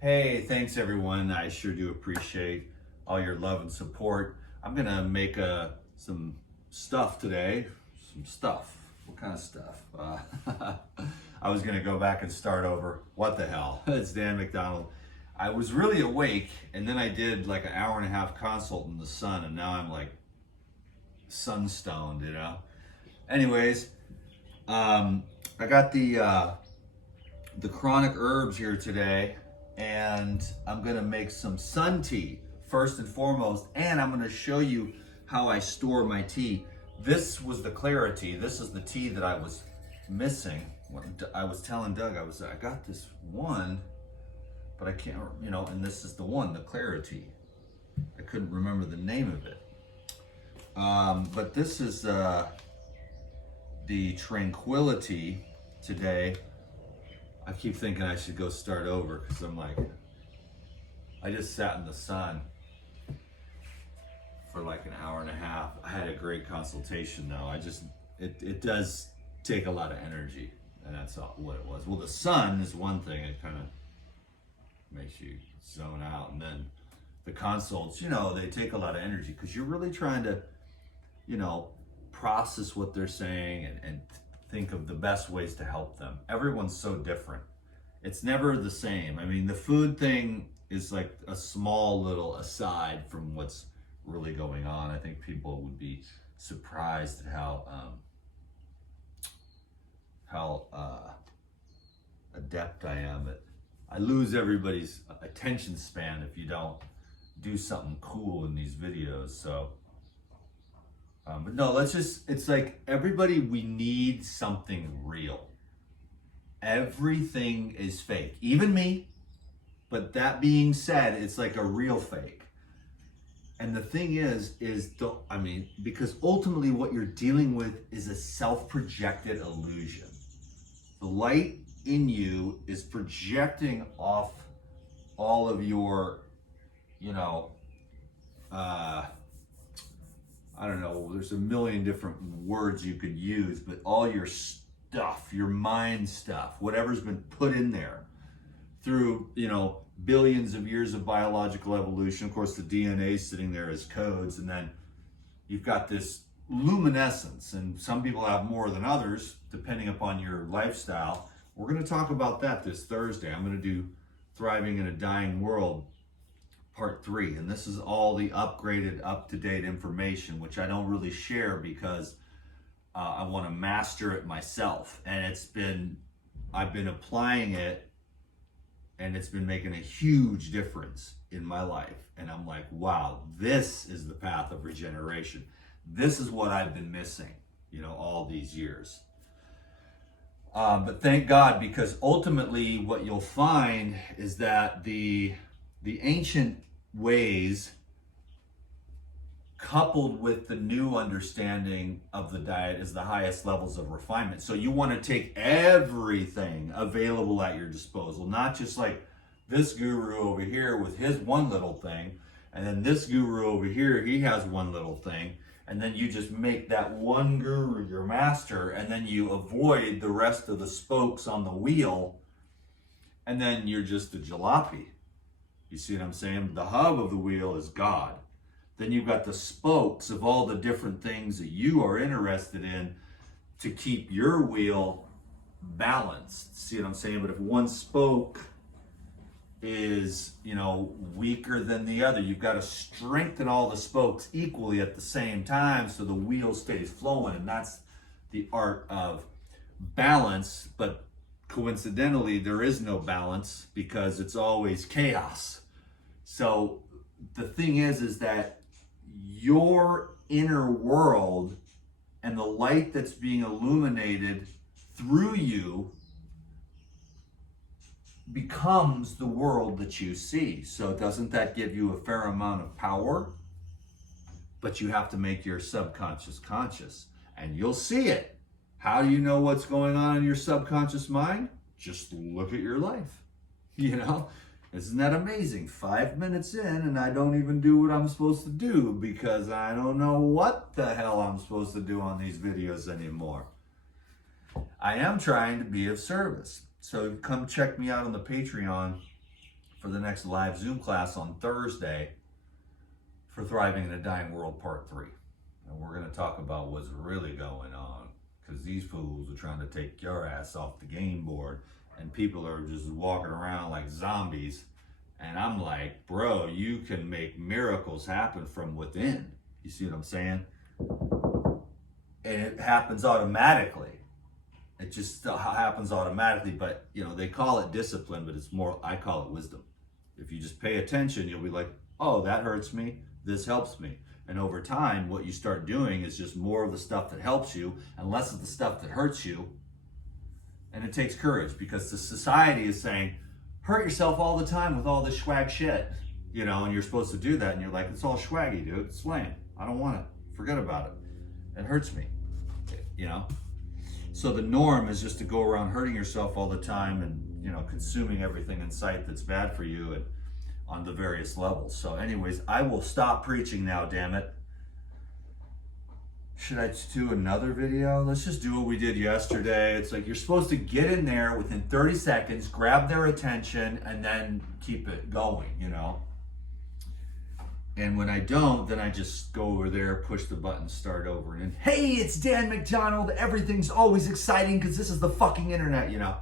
Hey, thanks everyone. I sure do appreciate all your love and support. I'm gonna make some stuff today. Some stuff. What kind of stuff? I was gonna go back and start over. What the hell? It's Dan McDonald. I was really awake, and then I did like an hour and a half consult in the sun, and now I'm like sunstoned, you know. Anyways, I got the chronic herbs here today, and I'm gonna make some sun tea first and foremost, and I'm gonna show you how I store my tea. This was the clarity. This is the tea that I was missing. I was telling Doug, I got this one, but I can't, you know, and this is the one, the clarity. I couldn't remember the name of it. But this is the tranquility today. I keep thinking I should go start over because I'm like, I just sat in the sun for like an hour and a half. I had a great consultation though. It does take a lot of energy, and that's what it was. Well, the sun is one thing. It kind of makes you zone out, and then the consults, you know, they take a lot of energy because you're really trying to, you know, process what they're saying and think of the best ways to help them. Everyone's so different. It's never the same. I mean, the food thing is like a small little aside from what's really going on. I think people would be surprised at how adept I am at. I lose everybody's attention span if you don't do something cool in these videos. So but no, it's like everybody, we need something real. Everything is fake, even me. But that being said, it's like a real fake. And the thing is because ultimately what you're dealing with is a self-projected illusion. The light in you is projecting off all of your, you know, I don't know, there's a million different words you could use, but all your stuff, your mind stuff, whatever's been put in there through, you know, billions of years of biological evolution. Of course, the DNA is sitting there as codes, and then you've got this luminescence, and some people have more than others, depending upon your lifestyle. We're going to talk about that this Thursday. I'm going to do Thriving in a Dying World Part 3, and this is all the upgraded, up-to-date information, which I don't really share because I want to master it myself. And I've been applying it, and it's been making a huge difference in my life. And I'm like, wow, this is the path of regeneration. This is what I've been missing, you know, all these years. But thank God, because ultimately what you'll find is that the ancient ways coupled with the new understanding of the diet is the highest levels of refinement. So you want to take everything available at your disposal, not just like this guru over here with his one little thing, and then this guru over here, he has one little thing, and then you just make that one guru your master, and then you avoid the rest of the spokes on the wheel, and then you're just a jalopy. You see what I'm saying? The hub of the wheel is God. Then you've got the spokes of all the different things that you are interested in to keep your wheel balanced. See what I'm saying? But if one spoke is, you know, weaker than the other, you've got to strengthen all the spokes equally at the same time so the wheel stays flowing. And that's the art of balance. But coincidentally, there is no balance because it's always chaos. So the thing is that your inner world and the light that's being illuminated through you becomes the world that you see. So doesn't that give you a fair amount of power? But you have to make your subconscious conscious, and you'll see it. How do you know what's going on in your subconscious mind? Just look at your life. You know, isn't that amazing? 5 minutes in and I don't even do what I'm supposed to do because I don't know what the hell I'm supposed to do on these videos anymore. I am trying to be of service. So come check me out on the Patreon for the next live Zoom class on Thursday for Thriving in a Dying World Part 3. And we're going to talk about what's really going on, because these fools are trying to take your ass off the game board and people are just walking around like zombies. And I'm like, bro, you can make miracles happen from within. You see what I'm saying? And it happens automatically. It just happens automatically, but you know, they call it discipline, but it's more, I call it wisdom. If you just pay attention, you'll be like, oh, that hurts me, this helps me. And over time, what you start doing is just more of the stuff that helps you and less of the stuff that hurts you. And it takes courage, because the society is saying, hurt yourself all the time with all this swag shit, you know, and you're supposed to do that. And you're like, it's all swaggy, dude. It's lame. I don't want it. Forget about it. It hurts me, you know? So the norm is just to go around hurting yourself all the time and, you know, consuming everything in sight that's bad for you and on the various levels. So anyways, I will stop preaching now, damn it. Should I do another video? Let's just do what we did yesterday. It's like you're supposed to get in there within 30 seconds, grab their attention, and then keep it going, you know? And when I don't, then I just go over there, push the button, start over. And then, hey, it's Dan McDonald. Everything's always exciting because this is the fucking internet, you know?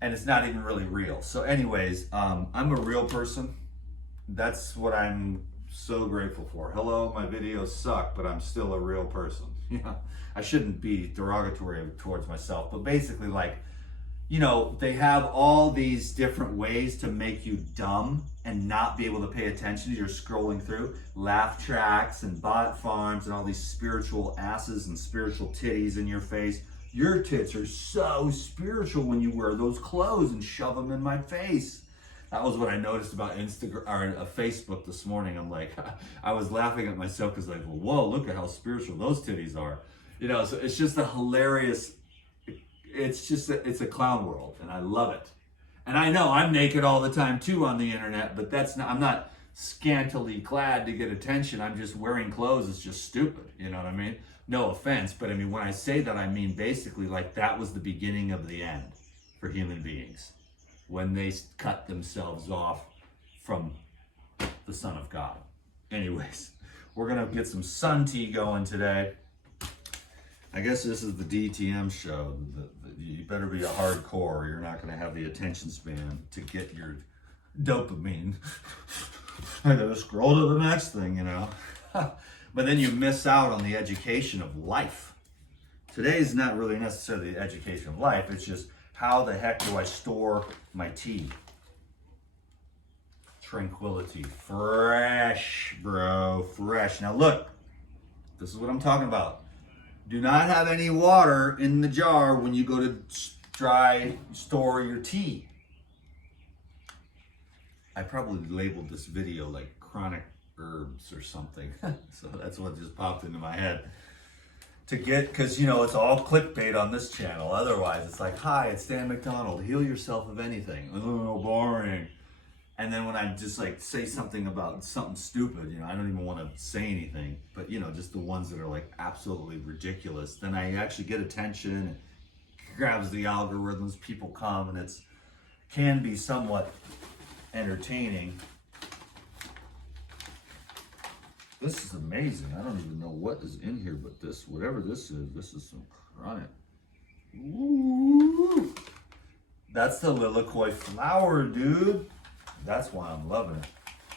And it's not even really real. So anyways, I'm a real person. That's what I'm so grateful for. Hello, my videos suck, but I'm still a real person. Yeah, I shouldn't be derogatory towards myself, but basically, like, you know, they have all these different ways to make you dumb and not be able to pay attention. You're scrolling through laugh tracks and bot farms and all these spiritual asses and spiritual titties in your face. Your tits are so spiritual when you wear those clothes and shove them in my face. That was what I noticed about Instagram or Facebook this morning. I'm like, I was laughing at myself because like, whoa, look at how spiritual those titties are. You know, so it's just a hilarious, it's a clown world, and I love it. And I know I'm naked all the time too on the internet, but I'm not scantily clad to get attention. I'm just wearing clothes. It's just stupid. You know what I mean? No offense, but I mean, when I say that, I mean basically like that was the beginning of the end for human beings, when they cut themselves off from the Son of God. Anyways, we're gonna get some sun tea going today. I guess this is the DTM show. You better be a hardcore, or you're not gonna have the attention span to get your dopamine. I gotta scroll to the next thing, you know? But then you miss out on the education of life. Today is not really necessarily the education of life, it's just how the heck do I store my tea? Tranquility. Fresh, bro. Fresh. Now look, this is what I'm talking about. Do not have any water in the jar when you go to store your tea. I probably labeled this video like chronic herbs or something. So that's what just popped into my head. Because, you know, it's all clickbait on this channel. Otherwise, it's like, hi, it's Dan McDonald. Heal yourself of anything. Oh, boring. And then when I just like say something about something stupid, you know, I don't even want to say anything, but you know, just the ones that are like absolutely ridiculous, then I actually get attention. It grabs the algorithms, people come, and can be somewhat entertaining. This is amazing. I don't even know what is in here, but whatever this is some chronic. Ooh. That's the lilikoi flower, dude. That's why I'm loving it.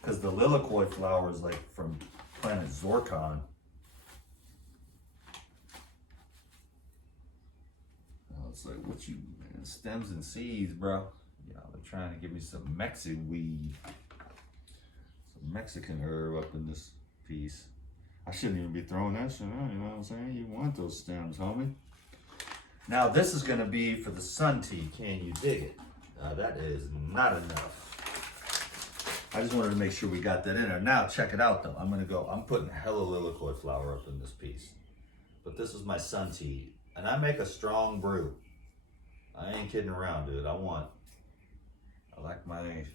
Because the lilikoi flower is like from planet Zorkon. Oh, it's like, what you, man, stems and seeds, bro. You know, they're trying to give me some Mexican weed. Some Mexican herb up in this piece. I shouldn't even be throwing that shit out, you know what I'm saying? You want those stems, homie. Now this is gonna be for the sun tea. Can you dig it? That is not enough. I just wanted to make sure we got that in there. Now check it out though. I'm putting hella lilikoi flower up in this piece. But this is my sun tea. And I make a strong brew. I ain't kidding around, dude. I like my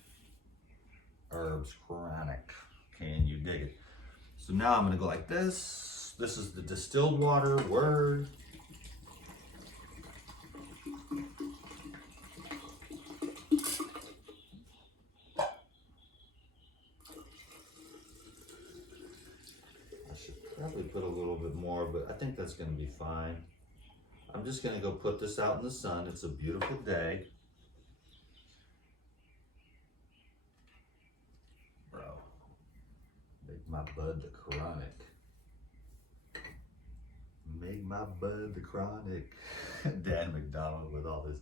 herbs chronic. Can you dig it? So now I'm gonna go like this. This is the distilled water, word. put a little bit more, but I think that's gonna be fine. I'm just gonna go put this out in the sun. It's a beautiful day. Bro, make my bud the chronic. Make my bud the chronic. Dan McDonald with all his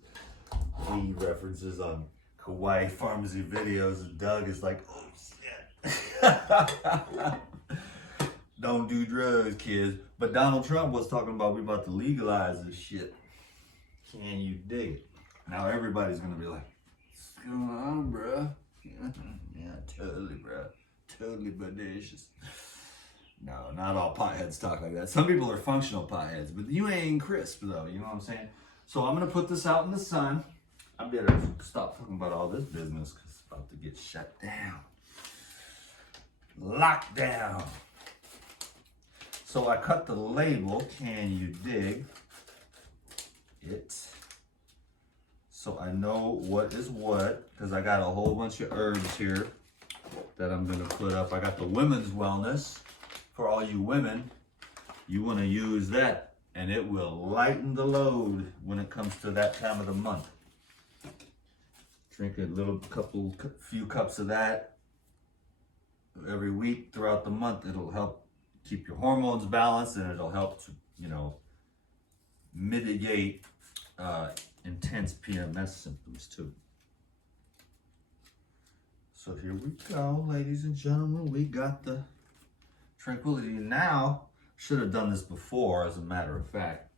weed references on Kauai pharmacy videos, and Doug is like, oh shit. Don't do drugs, kids. But Donald Trump was talking about we about to legalize this shit. Can you dig it? Now everybody's gonna be like, what's going on, bro? Yeah, totally, bro. Totally bodacious. No, not all potheads talk like that. Some people are functional potheads, but you ain't crisp though, you know what I'm saying? So I'm gonna put this out in the sun. I better stop talking about all this business because it's about to get shut down. Lockdown. So I cut the label, can you dig it? So I know what is what, because I got a whole bunch of herbs here that I'm gonna put up. I got the women's wellness. For all you women, you wanna use that and it will lighten the load when it comes to that time of the month. Drink a few cups of that every week throughout the month. It'll help keep your hormones balanced, and it'll help to, mitigate intense PMS symptoms too. So here we go, ladies and gentlemen. We got the Tranquility. Now, should have done this before, as a matter of fact,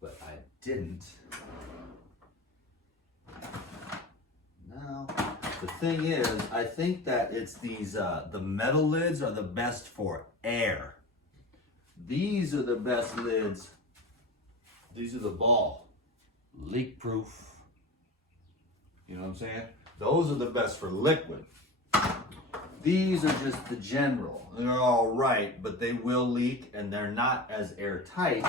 but I didn't. Now, the thing is, I think that it's these, the metal lids are the best for air. These are the best lids. These are the ball. Leak proof. You know what I'm saying? Those are the best for liquid. These are just the general. They're all right, but they will leak and they're not as airtight.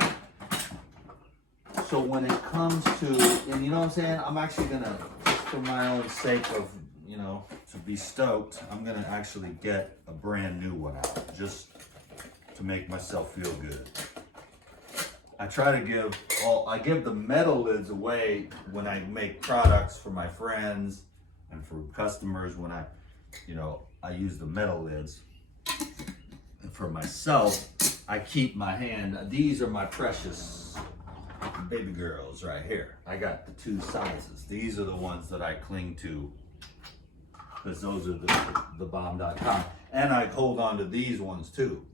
So when it comes to, and you know what I'm saying? I'm actually gonna, for my own sake of, to be stoked, I'm gonna actually get a brand new one out just to make myself feel good. I try to I give the metal lids away when I make products for my friends and for customers when I use the metal lids. And for myself, I keep my hand. These are my precious baby girls right here. I got the 2 sizes. These are the ones that I cling to because those are the bomb.com. And I hold on to these ones too.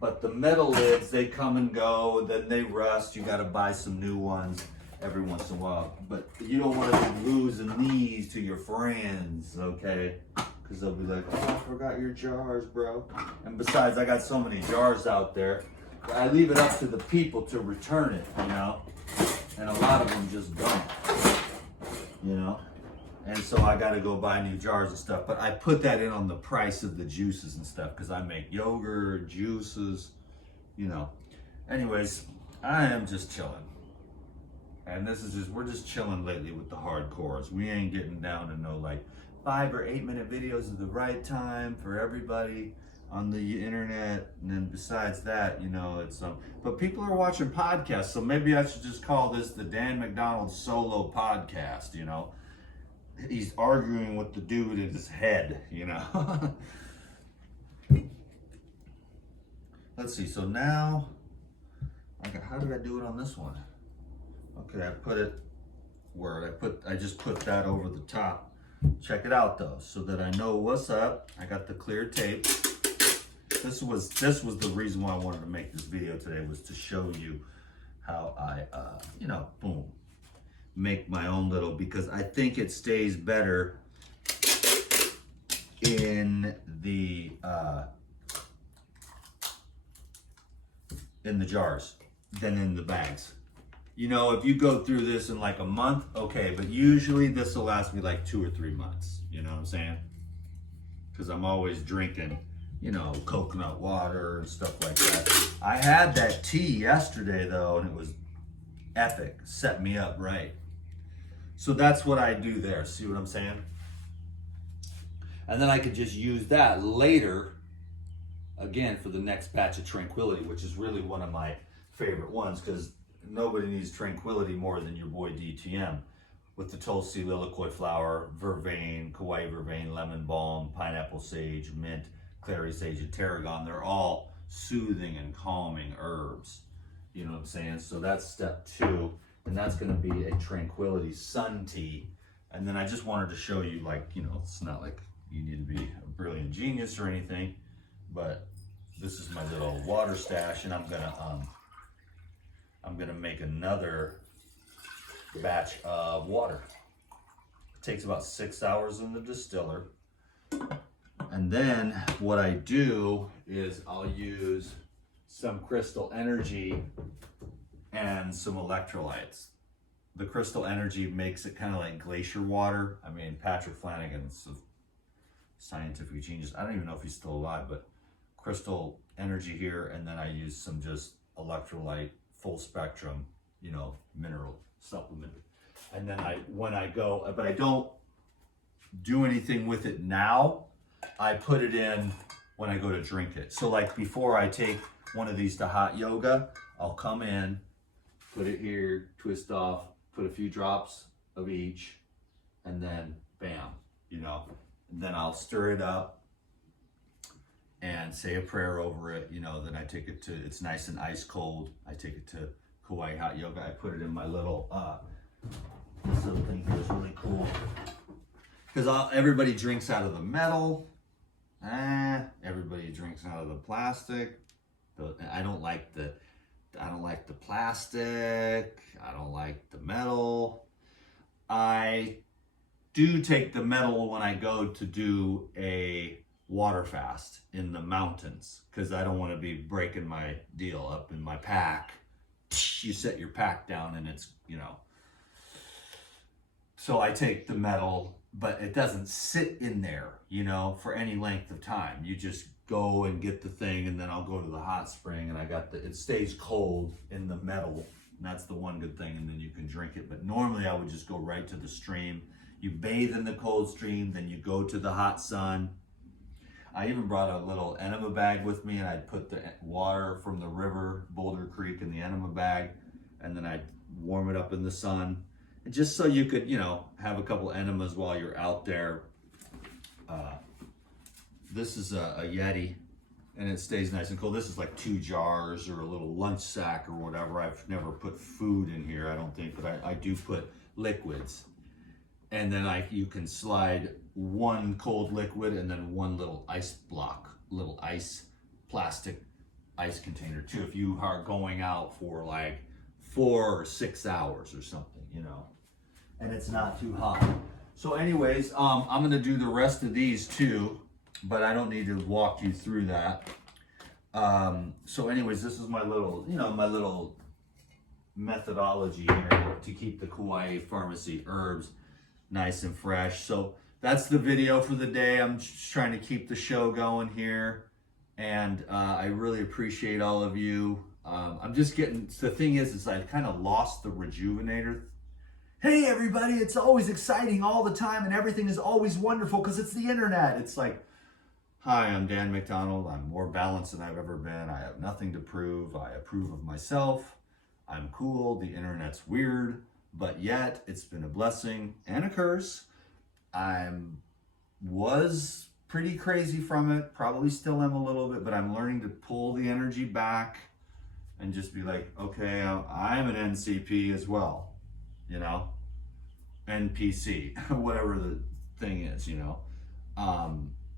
But the metal lids, they come and go, then they rust. You got to buy some new ones every once in a while. But you don't want to be losing these to your friends, okay? Because they'll be like, oh, I forgot your jars, bro. And besides, I got so many jars out there. I leave it up to the people to return it, And a lot of them just don't, And so I got to go buy new jars and stuff. But I put that in on the price of the juices and stuff because I make yogurt, juices, Anyways, I am just chilling. And we're just chilling lately with the hardcores. We ain't getting down to no 5 or 8 minute videos is the right time for everybody on the internet. And then besides that, it's but people are watching podcasts, so maybe I should just call this the Dan McDonald solo podcast. He's arguing with the dude in his head. Let's see. So now, how did I do it on this one? Okay, I put it where I just put that over the top. Check it out though, so that I know what's up. I got the clear tape. This was the reason why I wanted to make this video today, was to show you how I, boom, make my own little, because I think it stays better in the jars than in the bags. If you go through this in a month, okay, but usually this will last me 2 or 3 months, you know what I'm saying? Because I'm always drinking, coconut water and stuff like that. I had that tea yesterday though, and it was epic, set me up right. So that's what I do there, see what I'm saying? And then I could just use that later again for the next batch of Tranquility, which is really one of my favorite ones because nobody needs Tranquility more than your boy DTM. With the Tulsi, lilikoi flower, vervain, Kauai vervain, lemon balm, pineapple sage, mint, clary sage, and tarragon. They're all soothing and calming herbs. You know what I'm saying? So that's step 2. And that's going to be a Tranquility sun tea. And then I just wanted to show you, like, you know, it's not like you need to be a brilliant genius or anything, but this is my little water stash, and I'm gonna make another batch of water. It takes about 6 hours in the distiller. And then what I do is I'll use some Crystal Energy and some electrolytes. The Crystal Energy makes it kind of like glacier water. I mean, Patrick Flanagan's a scientific genius. I don't even know if he's still alive, but Crystal Energy here, and then I use some just electrolyte, full spectrum, you know, mineral supplement. And then when I go, but I don't do anything with it now. I put it in when I go to drink it. So like before I take one of these to hot yoga, I'll come in, put it here, twist off, put a few drops of each, and then bam, you know. And then I'll stir it up and say a prayer over it, you know. Then I take it to, it's nice and ice cold. I take it to Kauai hot yoga. I put it in my little, this little thing here is really cool. Because everybody drinks out of the metal. Everybody drinks out of the plastic. I don't like the plastic. I don't like the metal. I do take the metal when I go to do a water fast in the mountains because I don't want to be breaking my deal up in my pack. You set your pack down and it's, you know. So I take the metal, but it doesn't sit in there, you know, for any length of time. You just go and get the thing, and then I'll go to the hot spring, and it stays cold in the metal, and that's the one good thing, and then you can drink it. But normally I would just go right to the stream. You bathe in the cold stream, then you go to the hot sun. I even brought a little enema bag with me, and I'd put the water from the river, Boulder Creek, in the enema bag, and then I'd warm it up in the sun. And just so you could, you know, have a couple enemas while you're out there. This is a Yeti, and it stays nice and cold. This is like 2 jars or a little lunch sack or whatever. I've never put food in here, I don't think, but I do put liquids. And then you can slide 1 cold liquid and then 1 little ice block, little plastic ice container too, if you are going out for like 4 or 6 hours or something, you know, and it's not too hot. So anyways, I'm gonna do the rest of these too, but I don't need to walk you through that. So anyways, this is my little, you know, my little methodology here to keep the Kauai Pharmacy herbs nice and fresh. So that's the video for the day. I'm just trying to keep the show going here, and I really appreciate all of you. I'm just getting, the thing is I kind of lost the rejuvenator. Hey everybody, it's always exciting all the time and everything is always wonderful because it's the internet. It's like, hi, I'm Dan McDonald. I'm more balanced than I've ever been. I have nothing to prove. I approve of myself. I'm cool. The internet's weird, but yet it's been a blessing and a curse. Was pretty crazy from it. Probably still am a little bit, but I'm learning to pull the energy back and just be like, okay, I'm an NCP as well, you know, NPC, whatever the thing is, you know,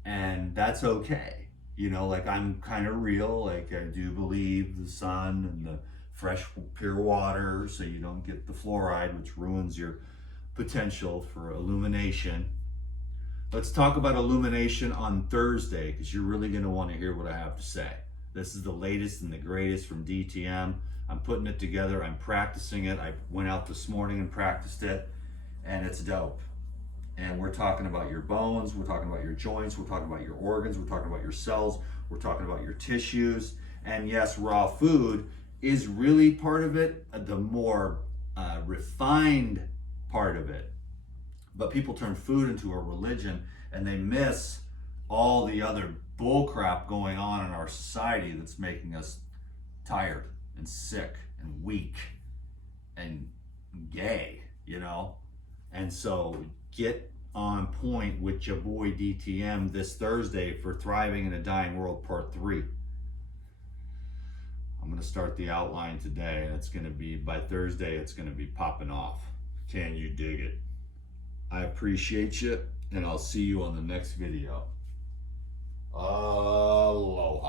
and that's okay, you know, like I'm kind of real, like I do believe the sun and the fresh, pure water, so you don't get the fluoride, which ruins your potential for illumination. Let's talk about illumination on Thursday, because you're really going to want to hear what I have to say. This is the latest and the greatest from DTM. I'm putting it together. I'm practicing it. I went out this morning and practiced it, and it's dope. And we're talking about your bones. We're talking about your joints. We're talking about your organs. We're talking about your cells. We're talking about your tissues. And yes, raw food is really part of it, the more refined part of it. But people turn food into a religion, and they miss all the other bull crap going on in our society that's making us tired and sick and weak and gay, you know? And so get on point with your boy DTM this Thursday for Thriving in a Dying World Part 3. I'm gonna start the outline today, and it's gonna be, by Thursday, it's gonna be popping off. Can you dig it? I appreciate you, and I'll see you on the next video. Aloha.